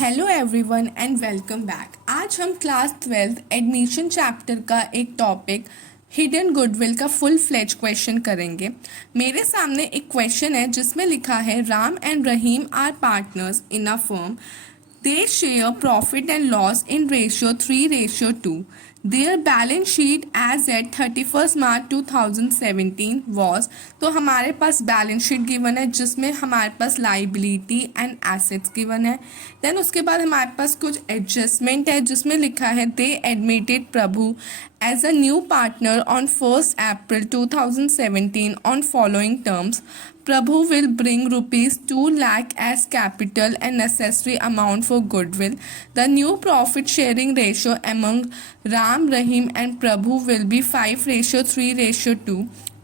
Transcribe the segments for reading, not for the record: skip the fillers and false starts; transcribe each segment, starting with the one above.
Hello everyone and welcome back. आज हम class 12th admission chapter का एक टॉपिक हिडन गुडविल का फुल फ्लेज क्वेश्चन करेंगे। मेरे सामने एक क्वेश्चन है जिसमें लिखा है Ram and Rahim are partners in a firm. They share profit and loss in ratio 3:2. Their balance sheet as at 31st March 2017 was। तो हमारे पास बैलेंस शीट गिवन है जिसमें हमारे पास लाइबिलिटी एंड एसेट्स गिवन है। देन उसके बाद हमारे पास कुछ एडजस्टमेंट है जिसमें लिखा है they admitted Prabhu as a new partner on 1st April 2017 on following terms. Prabhu will bring rupees 2 lakh as capital and necessary amount for goodwill. The new profit sharing ratio among Ram, Rahim and Prabhu will be 5:3:2.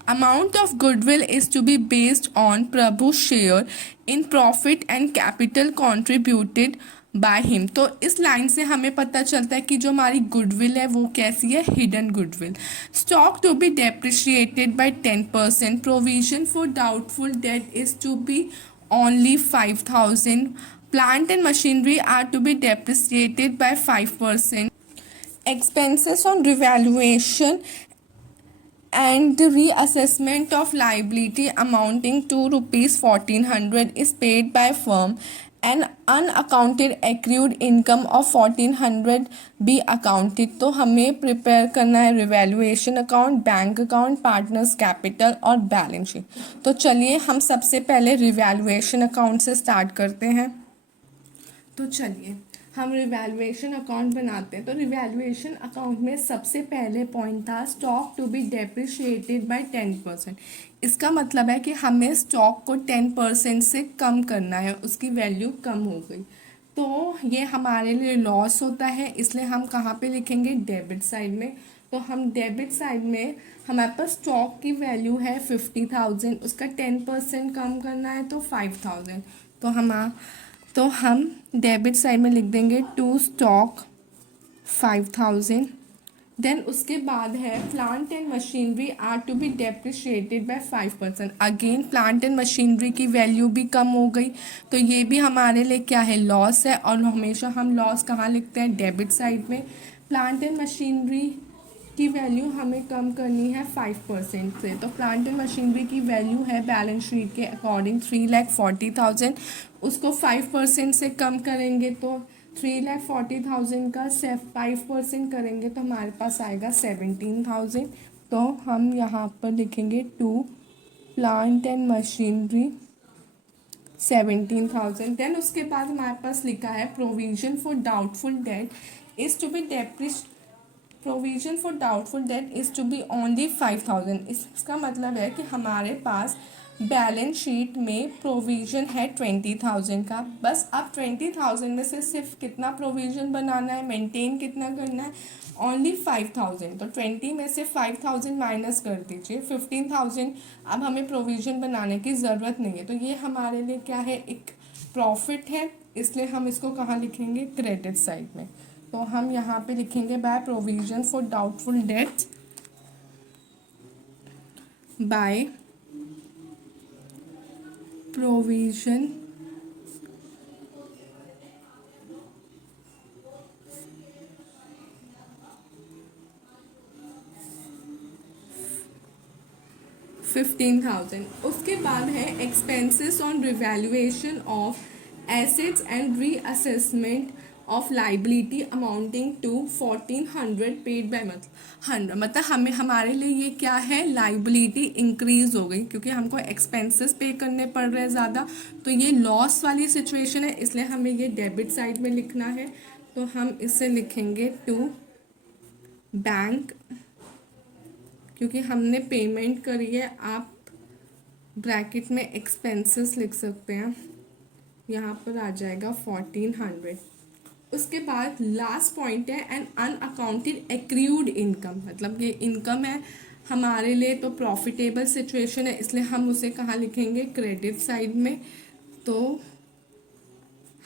Amount of goodwill is to be based on Prabhu's share in profit and capital contributed by him. तो इस line से हमें पता चलता है कि जो हमारी गुडविल है वो कैसी है, hidden goodwill. Stock to be depreciated by 10%। Provision for doubtful debt is to be only 5,000। Plant and machinery are to be depreciated by 5%। Expenses on revaluation and the reassessment of liability amounting to rupees 1400 is paid by firm and unaccounted accrued income of 1400 be accounted। तो हमें prepare करना है revaluation account, bank account, partners capital और balance sheet. तो चलिए हम सबसे पहले रिवैल्यूएशन अकाउंट से स्टार्ट करते हैं। तो चलिए हम रिवैल्यूएशन अकाउंट बनाते हैं। तो रिवैल्यूएशन अकाउंट में सबसे पहले पॉइंट था stock to be depreciated by 10%। इसका मतलब है कि हमें स्टॉक को 10% से कम करना है, उसकी वैल्यू कम हो गई तो ये हमारे लिए लॉस होता है, इसलिए हम कहाँ पे लिखेंगे, डेबिट साइड में। तो हम डेबिट साइड में हमारे पास स्टॉक की वैल्यू है 50,000, उसका 10% कम करना है तो 5,000। तो हम डेबिट साइड में लिख देंगे टू स्टॉक 5,000। देन उसके बाद है plant and machinery are to be depreciated by 5%। Again plant and machinery की वैल्यू भी कम हो गई तो ये भी हमारे लिए क्या है, लॉस है। और हमेशा हम लॉस कहाँ लिखते हैं, डेबिट साइड में। प्लांट एंड मशीनरी की वैल्यू हमें कम करनी है 5% से। तो प्लांट एंड मशीनरी की वैल्यू है बैलेंस शीट के अकॉर्डिंग 3,40,000। उसको 5% से कम करेंगे तो 3,40,000 का 5% करेंगे तो हमारे पास आएगा 17,000। तो हम यहाँ पर लिखेंगे to plant and machinery 17,000। Then उसके बाद हमारे पास लिखा है provision for doubtful debt is to be provision for doubtful debt is to be only 5,000। इसका मतलब है कि हमारे पास बैलेंस शीट में प्रोविज़न है 20,000 का। बस अब 20,000 में से सिर्फ कितना प्रोविज़न बनाना है, मेंटेन कितना करना है, ओनली 5,000। तो 20 में से 5,000 माइनस कर दीजिए, 15,000। अब हमें प्रोविज़न बनाने की ज़रूरत नहीं है। तो ये हमारे लिए क्या है, एक प्रॉफिट है, इसलिए हम इसको कहाँ लिखेंगे, क्रेडिट साइड में। तो हम यहाँ पे लिखेंगे by provision for doubtful debt, by provision $15,000। उसके बाद है expenses on revaluation of assets and reassessment of liability amounting to 1,400 paid by 100। मतलब हमें हमारे लिए ये क्या है, लाइबिलिटी इंक्रीज हो गई क्योंकि हमको एक्सपेंसेस पे करने पड़ रहे हैं ज़्यादा। तो ये लॉस वाली सिचुएशन है, इसलिए हमें ये डेबिट साइड में लिखना है। तो हम इसे लिखेंगे टू बैंक, क्योंकि हमने पेमेंट करी है। आप ब्रैकेट में एक्सपेंसेस लिख सकते हैं, यहाँ पर आ जाएगा 1,400। उसके बाद लास्ट पॉइंट है एन अनअकाउंटेड एक्रूड इनकम। मतलब ये इनकम है हमारे लिए तो प्रॉफिटेबल सिचुएशन है, इसलिए हम उसे कहाँ लिखेंगे, क्रेडिट साइड में। तो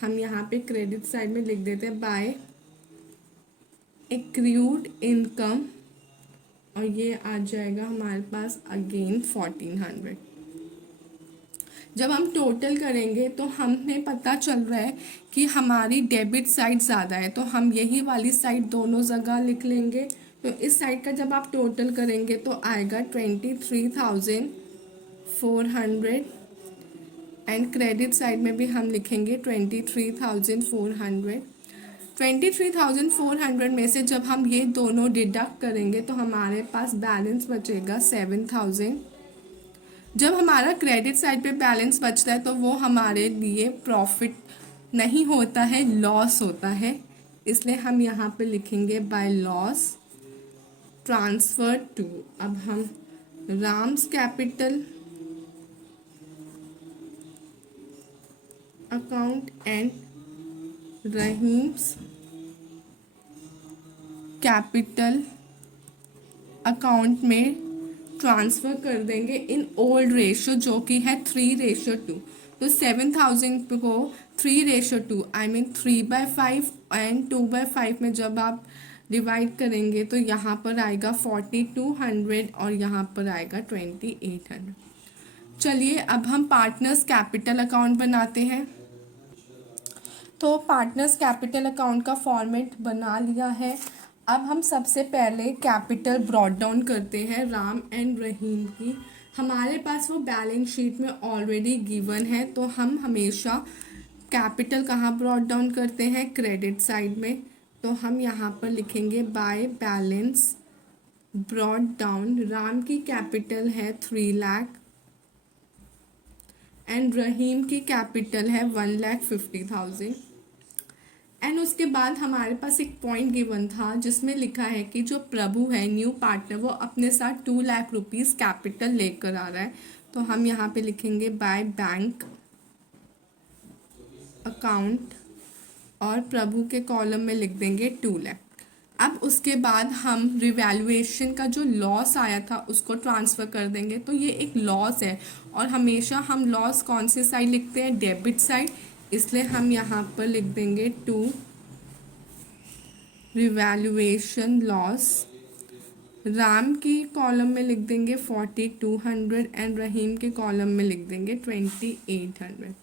हम यहाँ पे क्रेडिट साइड में लिख देते हैं बाय एक्रूड इनकम, और ये आ जाएगा हमारे पास अगेन 1,400। जब हम टोटल करेंगे तो हमें पता चल रहा है कि हमारी डेबिट साइड ज़्यादा है, तो हम यही वाली साइड दोनों जगह लिख लेंगे। तो इस साइड का जब आप टोटल करेंगे तो आएगा 23,400, एंड क्रेडिट साइड में भी हम लिखेंगे 23,400। 23,400 में से जब हम ये दोनों डिडक्ट करेंगे तो हमारे पास बैलेंस बचेगा 7,000। जब हमारा क्रेडिट साइड पे बैलेंस बचता है तो वो हमारे लिए प्रॉफिट नहीं होता है, लॉस होता है। इसलिए हम यहाँ पे लिखेंगे बाय लॉस ट्रांसफर टू। अब हम Ram's capital account and Rahim's capital account में ट्रांसफ़र कर देंगे इन ओल्ड रेशियो, जो कि है 3:2। तो 7,000 को 3:2 आई मीन 3/5 एंड 2/5 में जब आप डिवाइड करेंगे तो यहाँ पर आएगा 4,200 और यहाँ पर आएगा 2,800। चलिए अब हम पार्टनर्स कैपिटल अकाउंट बनाते हैं। तो पार्टनर्स कैपिटल अकाउंट का फॉर्मेट बना लिया है। अब हम सबसे पहले कैपिटल ब्रॉट डाउन करते हैं राम एंड रहीम की। हमारे पास वो बैलेंस शीट में ऑलरेडी गिवन है, तो हम हमेशा कैपिटल कहाँ ब्रॉट डाउन करते हैं, क्रेडिट साइड में। तो हम यहाँ पर लिखेंगे by balance brought down. Ram की कैपिटल है 3 लाख एंड रहीम की कैपिटल है 1,50,000। एंड उसके बाद हमारे पास एक पॉइंट गिवन था जिसमें लिखा है कि जो प्रभु है न्यू पार्टनर, वो अपने साथ 2 लाख रुपीज़ कैपिटल लेकर आ रहा है। तो हम यहाँ पे लिखेंगे बाय बैंक अकाउंट और प्रभु के कॉलम में लिख देंगे 2 लाख। अब उसके बाद हम रिवैल्यूएशन का जो लॉस आया था उसको ट्रांसफ़र कर देंगे। तो ये एक लॉस है और हमेशा हम लॉस कौन सी साइड लिखते हैं, डेबिट साइड। इसलिए हम यहाँ पर लिख देंगे 2 रिवैल्यूएशन लॉस। राम की कॉलम में लिख देंगे 4,200 एंड रहीम के कॉलम में लिख देंगे 2,800।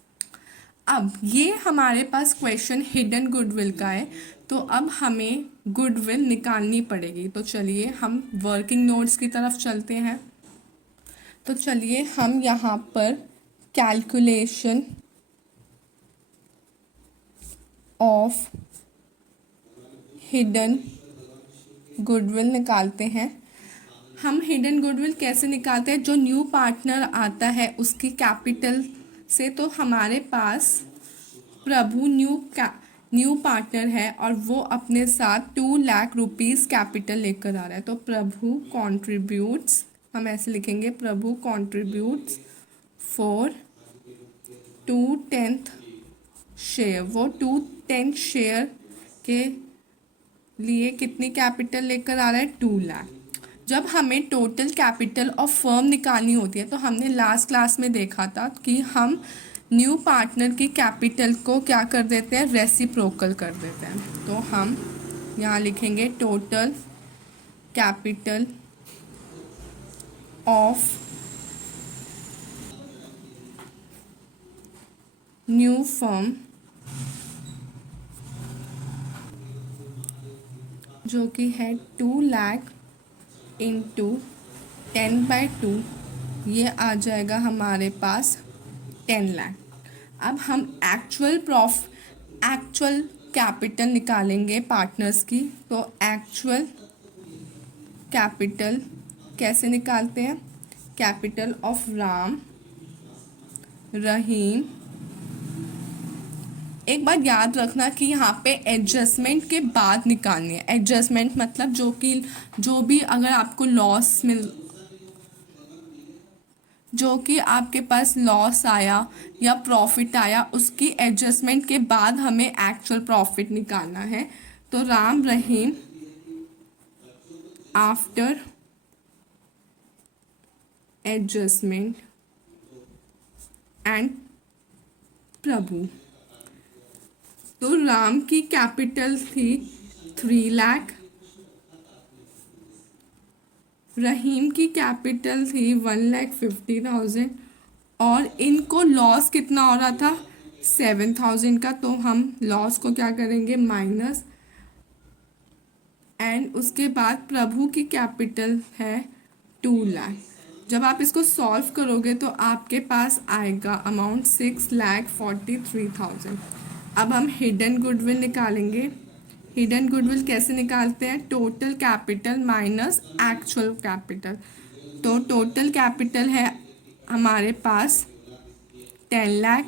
अब ये हमारे पास क्वेश्चन हिडन गुडविल का है, तो अब हमें गुडविल निकालनी पड़ेगी। तो चलिए हम वर्किंग नोट्स की तरफ चलते हैं। तो चलिए हम यहाँ पर कैलकुलेशन ऑफ हिडन गुडविल निकालते हैं। हम हिडन गुडविल कैसे निकालते हैं, जो न्यू पार्टनर आता है उसकी कैपिटल से। तो हमारे पास प्रभु न्यू पार्टनर है और वो अपने साथ 2 लाख रुपीज़ कैपिटल लेकर आ रहा है। तो प्रभु कॉन्ट्रीब्यूट्स, हम ऐसे लिखेंगे प्रभु कॉन्ट्रीब्यूट्स फॉर 2/10 शेयर। वो 2/10 शेयर के लिए कितनी कैपिटल लेकर आ रहा है, 2 लाख। जब हमें टोटल कैपिटल ऑफ फर्म निकालनी होती है तो हमने लास्ट क्लास में देखा था कि हम न्यू पार्टनर की कैपिटल को क्या कर देते हैं, रेसिप्रोकल कर देते हैं। तो हम यहाँ लिखेंगे total capital of new firm, जो कि है 2 लाख इंटू 10/2, ये आ जाएगा हमारे पास 10 लाख। अब हम एक्चुअल कैपिटल निकालेंगे पार्टनर्स की। तो एक्चुअल कैपिटल कैसे निकालते हैं, कैपिटल ऑफ राम रहीम। एक बात याद रखना कि यहाँ पे एडजस्टमेंट के बाद निकालनी है। एडजस्टमेंट मतलब जो भी अगर आपको जो कि आपके पास लॉस आया या प्रॉफिट आया, उसकी एडजस्टमेंट के बाद हमें एक्चुअल प्रॉफिट निकालना है। तो Ram Rahim after adjustment and प्रभु। तो राम की कैपिटल थी 3 लाख, रहीम की कैपिटल थी 1,50,000 और इनको लॉस कितना हो रहा था 7,000 का, तो हम लॉस को क्या करेंगे माइनस, एंड उसके बाद प्रभु की कैपिटल है 2 लाख। जब आप इसको सॉल्व करोगे तो आपके पास आएगा अमाउंट 6,43,000। अब हम हिडन गुडविल निकालेंगे। हिडन गुडविल कैसे निकालते हैं, total capital minus actual capital. तो टोटल कैपिटल है हमारे पास 10 लाख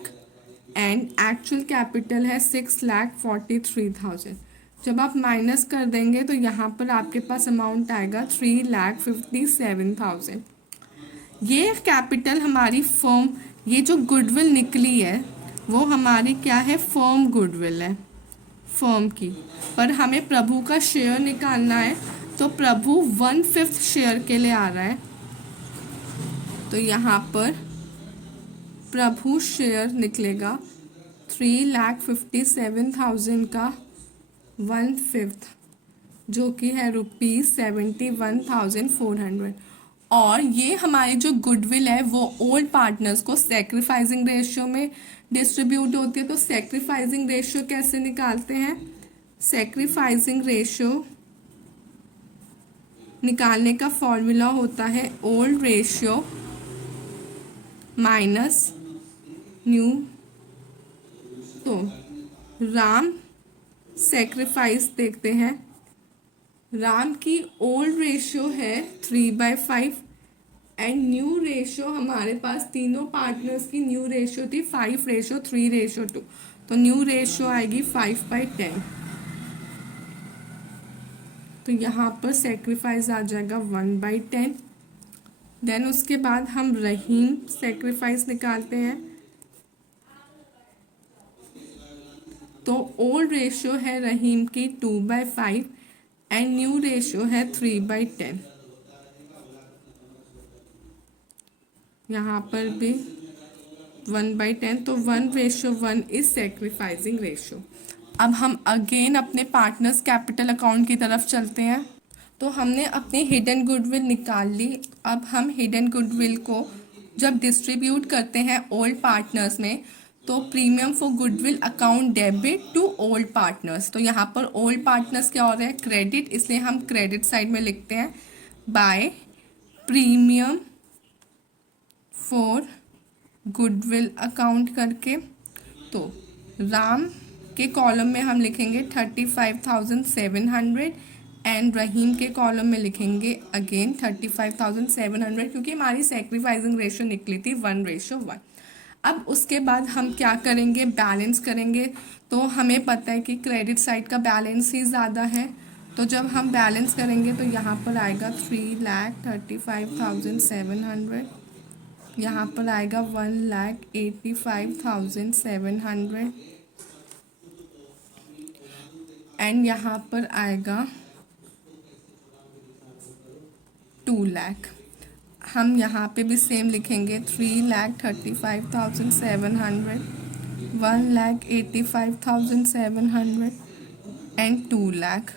एंड एक्चुअल कैपिटल है 6,43,000। जब आप माइनस कर देंगे तो यहाँ पर आपके पास अमाउंट आएगा 3,57,000। ये कैपिटल हमारी फर्म, ये जो गुडविल निकली है वो हमारी क्या है, फर्म गुडविल है फर्म की। पर हमें प्रभु का शेयर निकालना है, तो प्रभु 1/5 शेयर के लिए आ रहा है, तो यहाँ पर प्रभु शेयर निकलेगा 3,57,000 का 1/5, जो कि है ₹71,400। और ये हमारी जो गुडविल है वो ओल्ड पार्टनर्स को सेक्रीफाइसिंग रेशियो में डिस्ट्रीब्यूट होती है। तो सेक्रीफाइसिंग रेशियो कैसे निकालते हैं, सेक्रीफाइसिंग रेशियो निकालने का फॉर्मूला होता है ओल्ड रेशियो माइनस न्यू। तो राम सेक्रीफाइस देखते हैं, राम की ओल्ड रेशियो है 3/5 एंड न्यू रेशियो हमारे पास तीनों पार्टनर्स की न्यू रेशियो थी 5:3:2, तो न्यू रेशियो आएगी 5/10। तो यहाँ पर सेक्रीफाइस आ जाएगा 1/10। देन उसके बाद हम रहीम सेक्रीफाइस निकालते हैं, तो ओल्ड रेशियो है रहीम की 2/5 एंड न्यू रेशियो है 3/10। यहाँ पर भी 1/10, तो 1:1 इज सेक्रीफाइसिंग रेशियो। अब हम अगेन अपने पार्टनर्स कैपिटल अकाउंट की तरफ चलते हैं। तो हमने अपनी हिडन गुडविल निकाल ली। अब हम हिडन गुडविल को जब डिस्ट्रीब्यूट करते हैं ओल्ड पार्टनर्स में, तो premium for goodwill account debit to old partners. तो यहाँ पर ओल्ड पार्टनर्स क्या हो रहा है, क्रेडिट, इसलिए हम क्रेडिट साइड में लिखते हैं by premium for goodwill account करके। तो राम के कॉलम में हम लिखेंगे 35,700 एंड रहीम के कॉलम में लिखेंगे अगेन 35,700, क्योंकि हमारी सेक्रीफाइसिंग रेशियो निकली थी 1:1। अब उसके बाद हम क्या करेंगे, बैलेंस करेंगे। तो हमें पता है कि क्रेडिट साइड का बैलेंस ही ज़्यादा है, तो जब हम बैलेंस करेंगे तो यहाँ पर आएगा 3,35,700, यहाँ पर आएगा 1,85,700 एंड यहाँ पर आएगा 2 लाख। हम यहाँ पे भी सेम लिखेंगे 3,35,700, 1,85,700 एंड 2 लाख।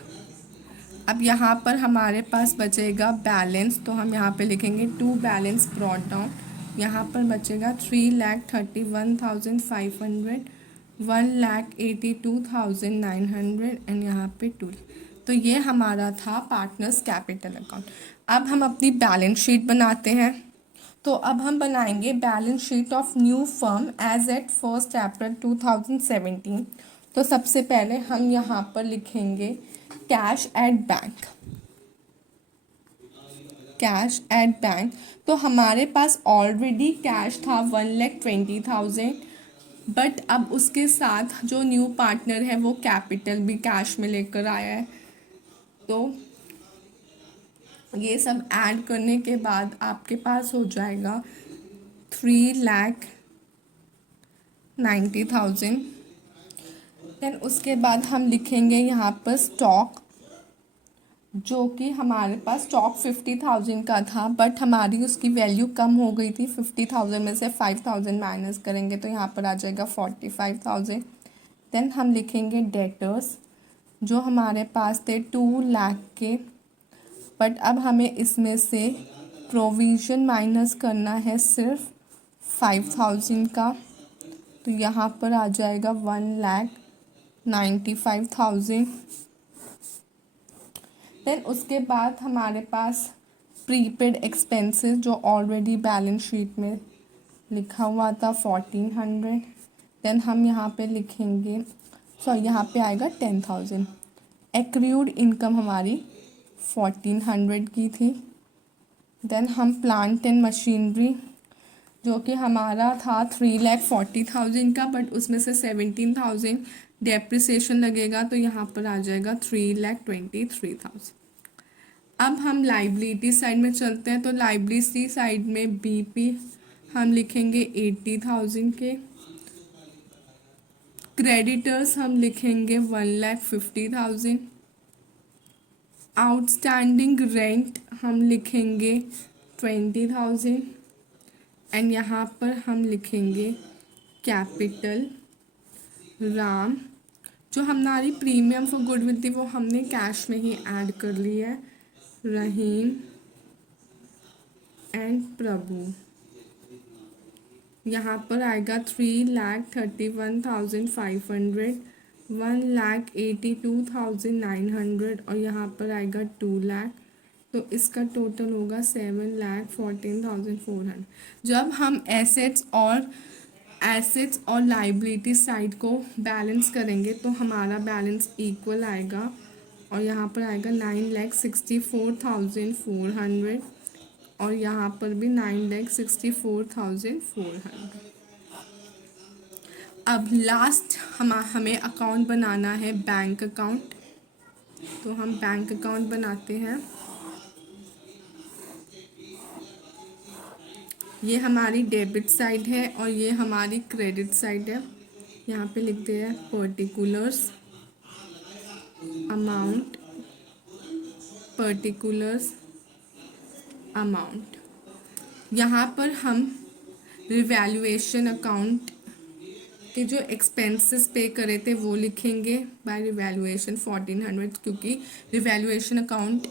अब यहाँ पर हमारे पास बचेगा बैलेंस, तो हम यहाँ पे लिखेंगे टू बैलेंस ब्रॉट डाउन। यहाँ पर बचेगा 3,31,500, 1,82,900 एंड यहाँ पे 2। तो ये हमारा था पार्टनर्स कैपिटल अकाउंट। अब हम अपनी बैलेंस शीट बनाते हैं। तो अब हम बनाएंगे balance sheet of new firm as at 1 April 2017। तो सबसे पहले हम यहाँ पर लिखेंगे cash at bank. Cash at bank, तो हमारे पास ऑलरेडी कैश था 1,20,000, बट अब उसके साथ जो न्यू पार्टनर है वो कैपिटल भी कैश में लेकर आया है। तो ये सब ऐड करने के बाद आपके पास हो जाएगा 3,90,000। देन उसके बाद हम लिखेंगे यहाँ पर स्टॉक, जो कि हमारे पास स्टॉक 50,000 का था, बट हमारी उसकी वैल्यू कम हो गई थी। 50,000 में से 5,000 माइनस करेंगे तो यहाँ पर आ जाएगा 45,000। देन हम लिखेंगे डेटर्स, जो हमारे पास थे 2 लाख के, बट अब हमें इसमें से प्रोविज़न माइनस करना है सिर्फ 5,000 का, तो यहाँ पर आ जाएगा 1,95,000। देन उसके बाद हमारे पास प्रीपेड एक्सपेंसेस जो ऑलरेडी बैलेंस शीट में लिखा हुआ था 1,400। देन हम यहाँ पे लिखेंगे, सॉरी यहाँ पे आएगा 10,000। एक्रूड इनकम हमारी 1,400 की थी। देन हम प्लांट एंड मशीनरी जो कि हमारा था 3,40,000 का, बट उसमें से 17,000 डेप्रिसिएशन लगेगा, तो यहाँ पर आ जाएगा 3,23,000। अब हम लाइबिलिटी साइड में चलते हैं, तो लाइबिलिटी साइड में बीपी हम लिखेंगे 80,000 के, क्रेडिटर्स हम लिखेंगे 1,50,000, आउटस्टैंडिंग रेंट हम लिखेंगे 20,000 एंड यहाँ पर हम लिखेंगे कैपिटल राम। जो हमारी प्रीमियम फॉर गुडविल थी वो हमने कैश में ही ऐड कर ली है, रहीम एंड प्रभु। यहाँ पर आएगा 3,31,500, 1,82,900 और यहाँ पर आएगा 2 लाख, तो इसका टोटल होगा 7,14,400। जब हम एसेट्स और लाइबिलिटी साइड को बैलेंस करेंगे तो हमारा बैलेंस इक्वल आएगा, और यहाँ पर आएगा 9,64,400 और यहाँ पर भी 9,64,400। अब लास्ट हमें अकाउंट बनाना है बैंक अकाउंट, तो हम बैंक अकाउंट बनाते हैं। ये हमारी डेबिट साइड है और ये हमारी क्रेडिट साइड है। यहाँ पे लिखते हैं पर्टिकुलर्स अमाउंट, पर्टिकुलर्स अमाउंट। यहाँ पर हम रिवैल्यूएशन अकाउंट के जो एक्सपेंसेस पे करे थे वो लिखेंगे बाय रिवैल्यूएशन 1,400, क्योंकि revaluation account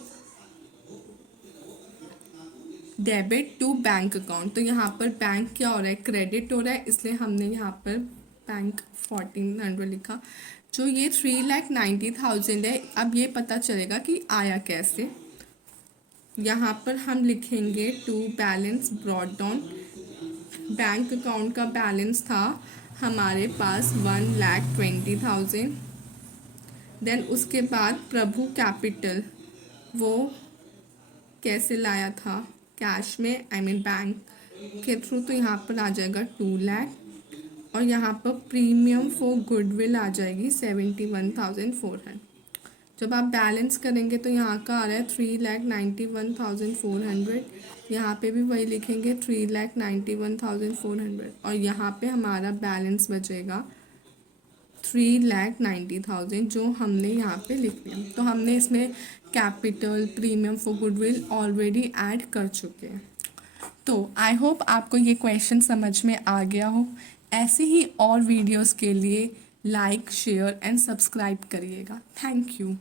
debit to bank account, तो यहाँ पर बैंक क्या हो रहा है, क्रेडिट हो रहा है, इसलिए हमने यहाँ पर बैंक 1,400 लिखा। जो ये 3,90,000 है, अब ये पता चलेगा कि आया कैसे। यहाँ पर हम लिखेंगे to balance brought down. Bank account का बैलेंस था हमारे पास 1,20,000। देन उसके बाद प्रभु कैपिटल वो कैसे लाया था, कैश में, आई मीन बैंक के थ्रू, तो यहाँ पर आ जाएगा 2 लाख और यहाँ पर प्रीमियम फॉर गुडविल आ जाएगी 71,400। जब आप बैलेंस करेंगे तो यहाँ का आ रहा है 3,91,400, यहाँ पे भी वही लिखेंगे 3,91,400 और यहाँ पे हमारा बैलेंस बचेगा 3,90,000 जो हमने यहाँ पे लिख लिया। तो हमने इसमें capital, premium for goodwill already add कर चुके हैं। तो आई होप आपको ये क्वेश्चन समझ में आ गया हो। ऐसे ही और वीडियोस के लिए लाइक, शेयर एंड सब्सक्राइब करिएगा। Thank you.